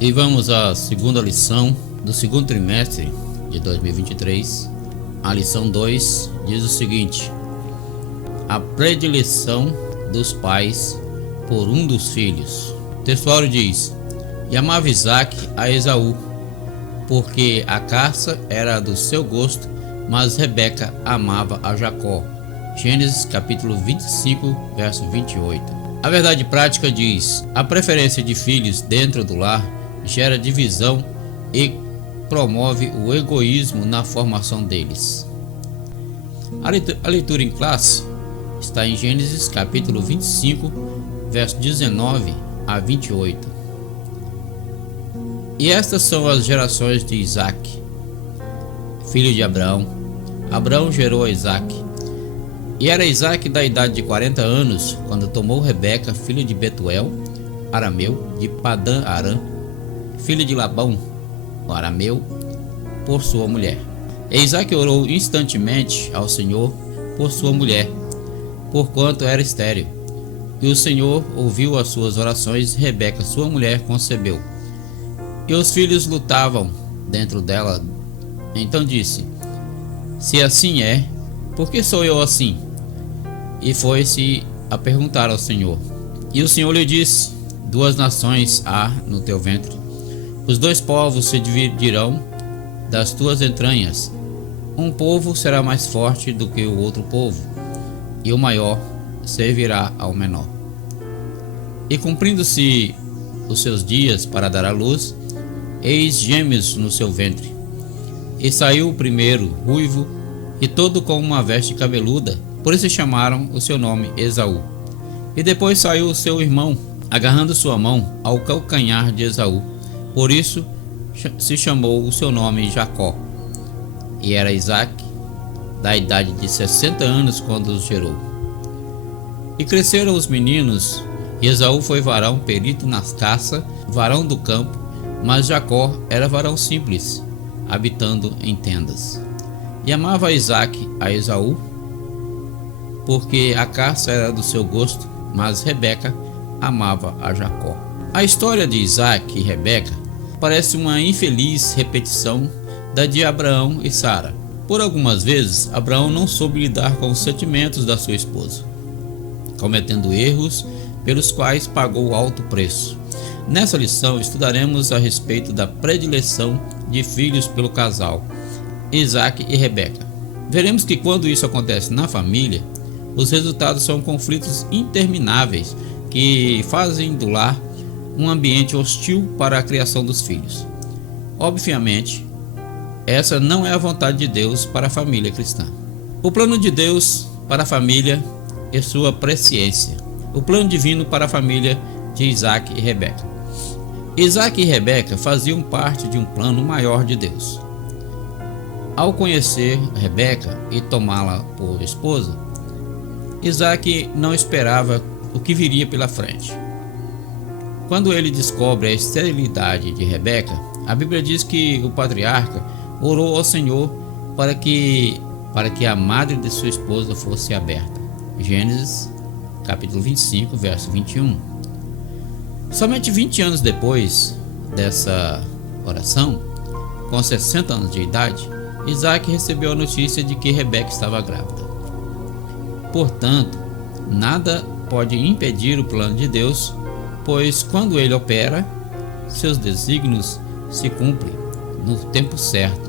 E vamos à segunda lição do segundo trimestre de 2023. A lição 2 diz o seguinte: a predileção dos pais por um dos filhos. O textuário diz: e amava Isaque a Esaú, porque a caça era do seu gosto, mas Rebeca amava a Jacó. Gênesis capítulo 25, verso 28. A verdade prática diz: a preferência de filhos dentro do lar gera divisão e promove o egoísmo na formação deles. A leitura em classe está em Gênesis capítulo 25, verso 19 a 28. E estas são as gerações de Isaque, filho de Abraão. Abraão gerou a Isaque. E era Isaque da idade de 40 anos, quando tomou Rebeca, filho de Betuel, arameu, de Padã Arã, filho de Labão, o arameu, por sua mulher. E Isaque orou instantemente ao Senhor por sua mulher, porquanto era estéril. E o Senhor ouviu as suas orações, e Rebeca, sua mulher, concebeu. E os filhos lutavam dentro dela. Então disse: se assim é, por que sou eu assim? E foi-se a perguntar ao Senhor. E o Senhor lhe disse: duas nações há no teu ventre, os dois povos se dividirão das tuas entranhas. Um povo será mais forte do que o outro povo, e o maior servirá ao menor. E cumprindo-se os seus dias para dar à luz, eis gêmeos no seu ventre. E saiu o primeiro ruivo e todo com uma veste cabeluda, por isso chamaram o seu nome Esaú. E depois saiu o seu irmão, agarrando sua mão ao calcanhar de Esaú, por isso se chamou o seu nome Jacó. E era Isaque da idade de 60 anos quando os gerou. E cresceram os meninos, e Esaú foi varão perito nas caça, varão do campo, mas Jacó era varão simples, habitando em tendas. E amava Isaque a Esaú, porque a caça era do seu gosto, mas Rebeca amava a Jacó. A história de Isaque e Rebeca parece uma infeliz repetição da de Abraão e Sara. Por algumas vezes, Abraão não soube lidar com os sentimentos da sua esposa, cometendo erros pelos quais pagou alto preço. Nessa lição estudaremos a respeito da predileção de filhos pelo casal Isaque e Rebeca. Veremos que quando isso acontece na família, os resultados são conflitos intermináveis que fazem do lar um ambiente hostil para a criação dos filhos. Obviamente, essa não é a vontade de Deus para a família cristã. O plano de Deus para a família e sua presciência. O plano divino para a família de Isaque e Rebeca. Isaque e Rebeca faziam parte de um plano maior de Deus. Ao conhecer Rebeca e tomá-la por esposa, Isaque não esperava o que viria pela frente. Quando ele descobre a esterilidade de Rebeca, a Bíblia diz que o patriarca orou ao Senhor para que a madre de sua esposa fosse aberta. Gênesis capítulo 25, verso 21. Somente 20 anos depois dessa oração, com 60 anos de idade, Isaque recebeu a notícia de que Rebeca estava grávida. Portanto, nada pode impedir o plano de Deus, pois quando ele opera, seus desígnios se cumprem no tempo certo.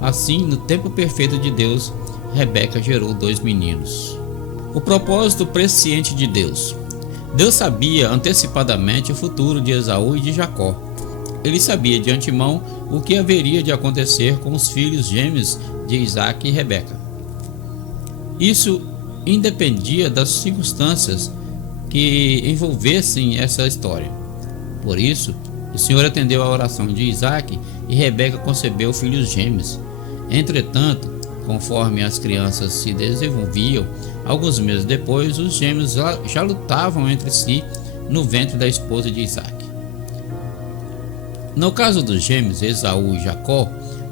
Assim, no tempo perfeito de Deus, Rebeca gerou 2 meninos. O propósito presciente de Deus. Deus sabia antecipadamente o futuro de Esaú e de Jacó. Ele sabia de antemão o que haveria de acontecer com os filhos gêmeos de Isaque e Rebeca. Isso independia das circunstâncias que envolvessem essa história. Por isso, o Senhor atendeu a oração de Isaque e Rebeca concebeu filhos gêmeos. Entretanto, conforme as crianças se desenvolviam, alguns meses depois, os gêmeos já lutavam entre si no ventre da esposa de Isaque. No caso dos gêmeos Esaú e Jacó,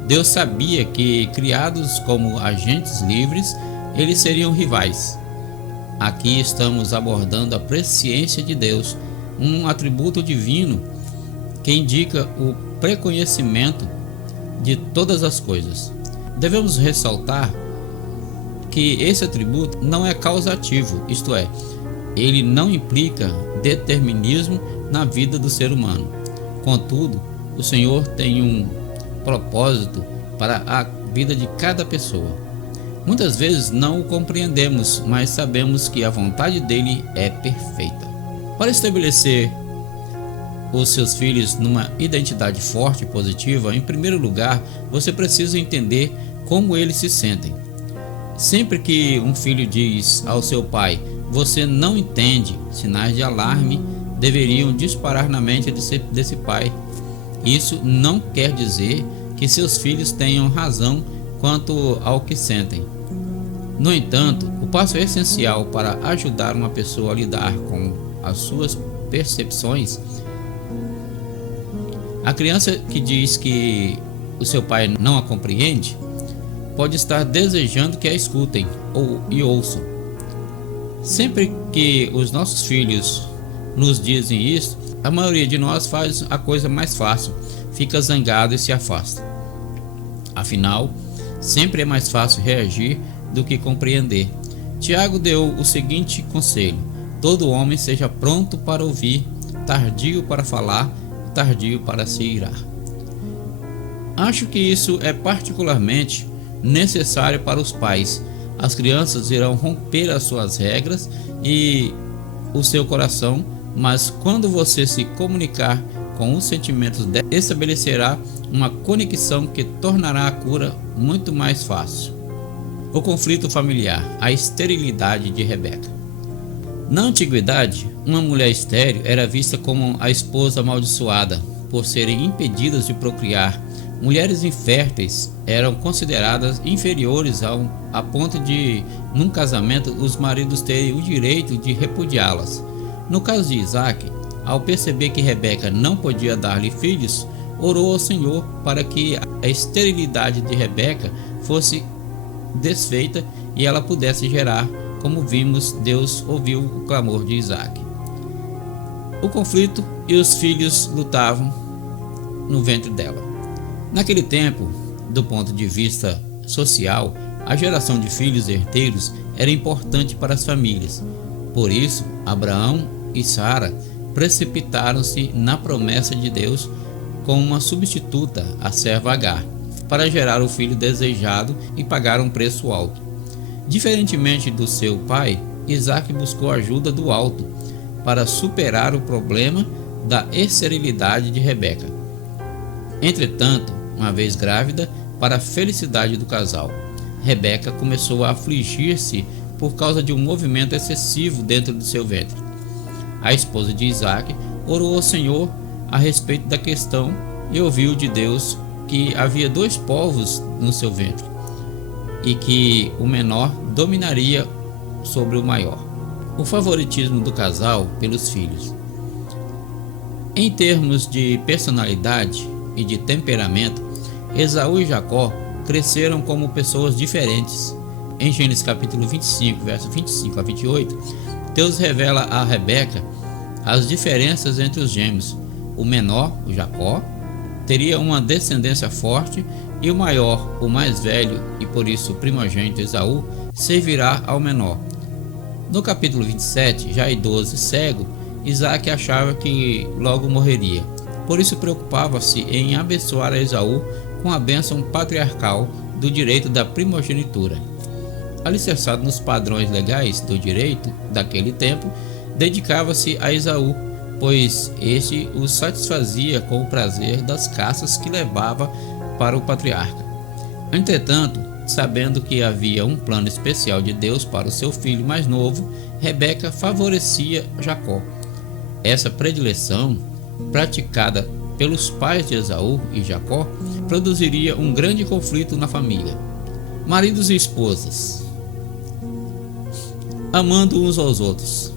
Deus sabia que, criados como agentes livres, eles seriam rivais. Aqui estamos abordando a presciência de Deus, um atributo divino que indica o preconhecimento de todas as coisas. Devemos ressaltar que esse atributo não é causativo, isto é, ele não implica determinismo na vida do ser humano. Contudo, o Senhor tem um propósito para a vida de cada pessoa. Muitas vezes não o compreendemos, mas sabemos que a vontade dele é perfeita. Para estabelecer os seus filhos numa identidade forte e positiva, em primeiro lugar, você precisa entender como eles se sentem. Sempre que um filho diz ao seu pai: "Você não entende", sinais de alarme deveriam disparar na mente desse pai. Isso não quer dizer que seus filhos tenham razão quanto ao que sentem. No entanto, o passo essencial para ajudar uma pessoa a lidar com as suas percepções. A criança que diz que o seu pai não a compreende pode estar desejando que a escutem e ouçam. Sempre que os nossos filhos nos dizem isso, a maioria de nós faz a coisa mais fácil, fica zangado e se afasta. Afinal, sempre é mais fácil reagir do que compreender. Tiago deu o seguinte conselho: todo homem seja pronto para ouvir, tardio para falar, tardio para se irar. Acho que isso é particularmente necessário para os pais. As crianças irão romper as suas regras e o seu coração, mas quando você se comunicar com os sentimentos dela, estabelecerá uma conexão que tornará a cura muito mais fácil. O conflito familiar, a esterilidade de Rebeca. Na antiguidade, uma mulher estéril era vista como a esposa amaldiçoada por serem impedidas de procriar. Mulheres inférteis eram consideradas inferiores a ponto de, num casamento, os maridos terem o direito de repudiá-las. No caso de Isaac, ao perceber que Rebeca não podia dar-lhe filhos, orou ao Senhor para que a esterilidade de Rebeca fosse desfeita e ela pudesse gerar. Como vimos, Deus ouviu o clamor de Isaac. O conflito e os filhos lutavam no ventre dela. Naquele tempo, do ponto de vista social, a geração de filhos herdeiros era importante para as famílias. Por isso, Abraão e Sara precipitaram-se na promessa de Deus com uma substituta, a serva Agar, para gerar o filho desejado e pagar um preço alto. Diferentemente do seu pai, Isaac buscou a ajuda do alto para superar o problema da esterilidade de Rebeca. Entretanto, uma vez grávida, para a felicidade do casal, Rebeca começou a afligir-se por causa de um movimento excessivo dentro do seu ventre. A esposa de Isaac orou ao Senhor a respeito da questão e ouviu de Deus que havia 2 povos no seu ventre e que o menor dominaria sobre o maior. O favoritismo do casal pelos filhos. Em termos de personalidade e de temperamento, Esaú e Jacó cresceram como pessoas diferentes. Em Gênesis capítulo 25, verso 25 a 28, Deus revela a Rebeca as diferenças entre os gêmeos. O menor, o Jacó, teria uma descendência forte e o maior, o mais velho e por isso o primogênito Esaú, servirá ao menor. No capítulo 27, já idoso e cego, Isaac achava que logo morreria. Por isso preocupava-se em abençoar a Esaú com a bênção patriarcal do direito da primogenitura. Alicerçado nos padrões legais do direito daquele tempo, dedicava-se a Esaú, pois este o satisfazia com o prazer das caças que levava para o patriarca. Entretanto, sabendo que havia um plano especial de Deus para o seu filho mais novo, Rebeca favorecia Jacó. Essa predileção, praticada pelos pais de Esaú e Jacó, produziria um grande conflito na família. Maridos e esposas. Amando uns aos outros.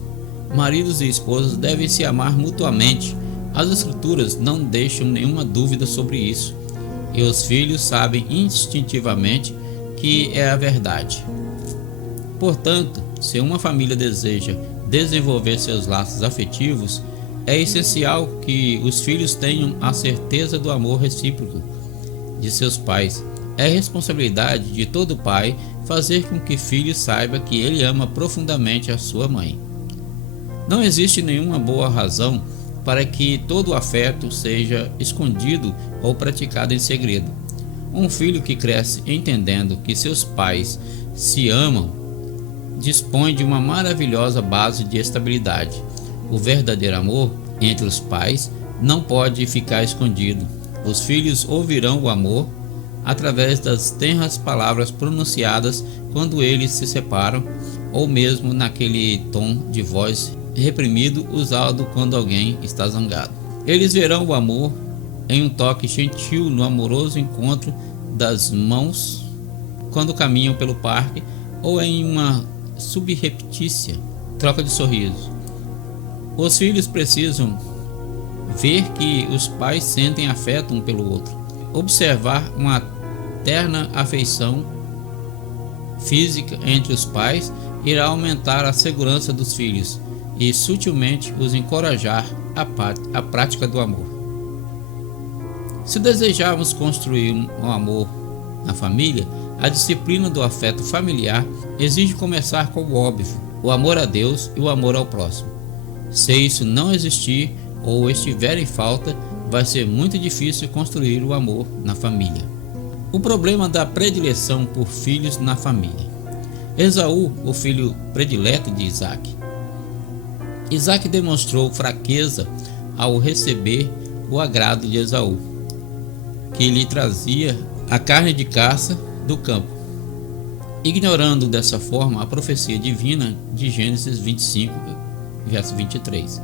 Maridos e esposas devem se amar mutuamente. As Escrituras não deixam nenhuma dúvida sobre isso, e os filhos sabem instintivamente que é a verdade. Portanto, se uma família deseja desenvolver seus laços afetivos, É essencial que os filhos tenham a certeza do amor recíproco de seus pais. É responsabilidade de todo pai fazer com que o filho saiba que ele ama profundamente a sua mãe. Não existe nenhuma boa razão para que todo o afeto seja escondido ou praticado em segredo. Um filho que cresce entendendo que seus pais se amam dispõe de uma maravilhosa base de estabilidade. O verdadeiro amor entre os pais não pode ficar escondido. Os filhos ouvirão o amor através das tenras palavras pronunciadas quando eles se separam, ou mesmo naquele tom de voz reprimido usado quando alguém está zangado. Eles verão o amor em um toque gentil no amoroso encontro das mãos quando caminham pelo parque, ou em uma subreptícia troca de sorrisos. Os filhos precisam ver que os pais sentem afeto um pelo outro. Observar uma terna afeição física entre os pais irá aumentar a segurança dos filhos e sutilmente os encorajar à prática do amor. Se desejarmos construir um amor na família, a disciplina do afeto familiar exige começar com o óbvio, o amor a Deus e o amor ao próximo. Se isso não existir ou estiver em falta, vai ser muito difícil construir o amor na família. O problema da predileção por filhos na família. Esaú, o filho predileto de Isaac. Isaac demonstrou fraqueza ao receber o agrado de Esaú, que lhe trazia a carne de caça do campo, ignorando dessa forma a profecia divina de Gênesis 25, verso 23.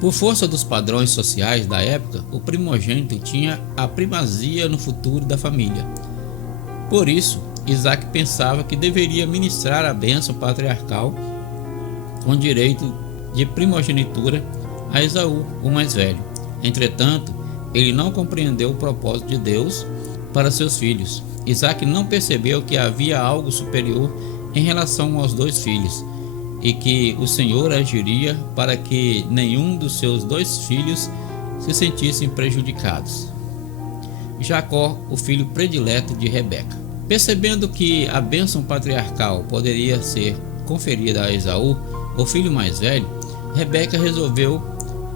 Por força dos padrões sociais da época, o primogênito tinha a primazia no futuro da família. Por isso, Isaac pensava que deveria ministrar a bênção patriarcal com direito de primogenitura a Esaú, o mais velho. Entretanto, ele não compreendeu o propósito de Deus para seus filhos. Isaac não percebeu que havia algo superior em relação aos dois filhos e que o Senhor agiria para que nenhum dos seus dois filhos se sentissem prejudicados. Jacó, o filho predileto de Rebeca. Percebendo que a bênção patriarcal poderia ser conferida a Esaú, o filho mais velho, Rebeca resolveu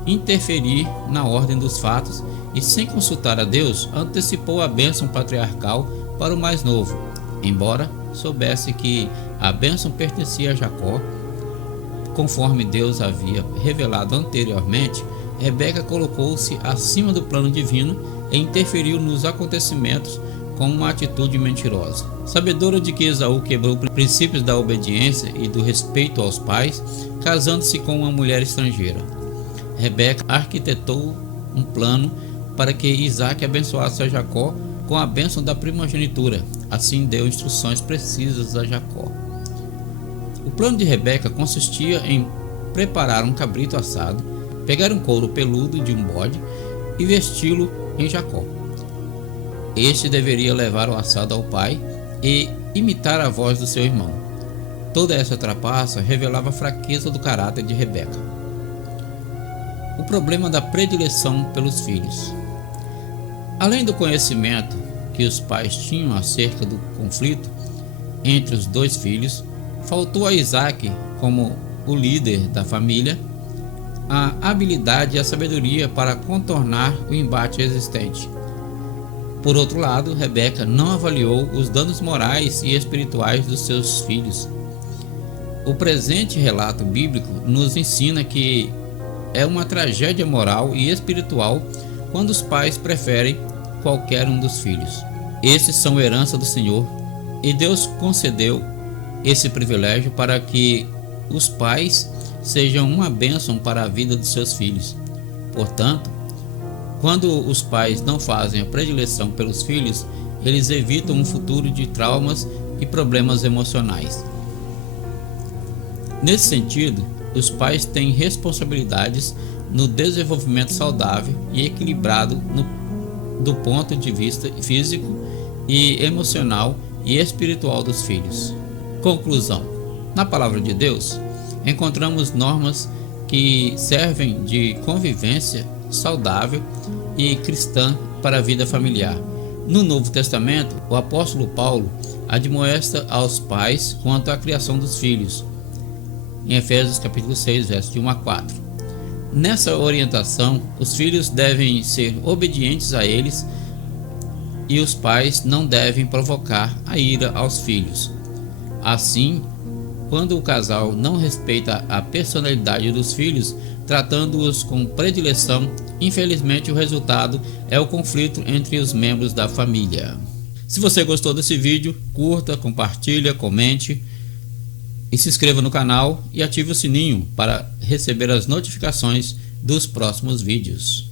interferir na ordem dos fatos e, sem consultar a Deus, antecipou a bênção patriarcal para o mais novo. Embora soubesse que a bênção pertencia a Jacó, conforme Deus havia revelado anteriormente, Rebeca colocou-se acima do plano divino e interferiu nos acontecimentos com uma atitude mentirosa. Sabedora de que Esaú quebrou princípios da obediência e do respeito aos pais, casando-se com uma mulher estrangeira, Rebeca arquitetou um plano para que Isaac abençoasse a Jacó com a bênção da primogenitura. Assim deu instruções precisas a Jacó. O plano de Rebeca consistia em preparar um cabrito assado, pegar um couro peludo de um bode e vesti-lo em Jacó. Este deveria levar o assado ao pai e imitar a voz do seu irmão. Toda essa trapaça revelava a fraqueza do caráter de Rebeca. O problema da predileção pelos filhos. Além do conhecimento que os pais tinham acerca do conflito entre os dois filhos, faltou a Isaac, como o líder da família, a habilidade e a sabedoria para contornar o embate existente. Por outro lado, Rebeca não avaliou os danos morais e espirituais dos seus filhos. O presente relato bíblico nos ensina que é uma tragédia moral e espiritual quando os pais preferem qualquer um dos filhos. Esses são herança do Senhor e Deus concedeu esse privilégio para que os pais sejam uma bênção para a vida de seus filhos. Portanto, quando os pais não fazem a predileção pelos filhos, eles evitam um futuro de traumas e problemas emocionais. Nesse sentido, os pais têm responsabilidades no desenvolvimento saudável e equilibrado do ponto de vista físico e emocional e espiritual dos filhos. Conclusão: na palavra de Deus, encontramos normas que servem de convivência saudável e cristã para a vida familiar. No Novo Testamento, o apóstolo Paulo admoesta aos pais quanto à criação dos filhos, em Efésios capítulo 6, versos de 1 a 4. Nessa orientação, os filhos devem ser obedientes a eles e os pais não devem provocar a ira aos filhos. Assim, quando o casal não respeita a personalidade dos filhos, tratando-os com predileção, infelizmente o resultado é o conflito entre os membros da família. Se você gostou desse vídeo, curta, compartilha, comente e se inscreva no canal e ative o sininho para receber as notificações dos próximos vídeos.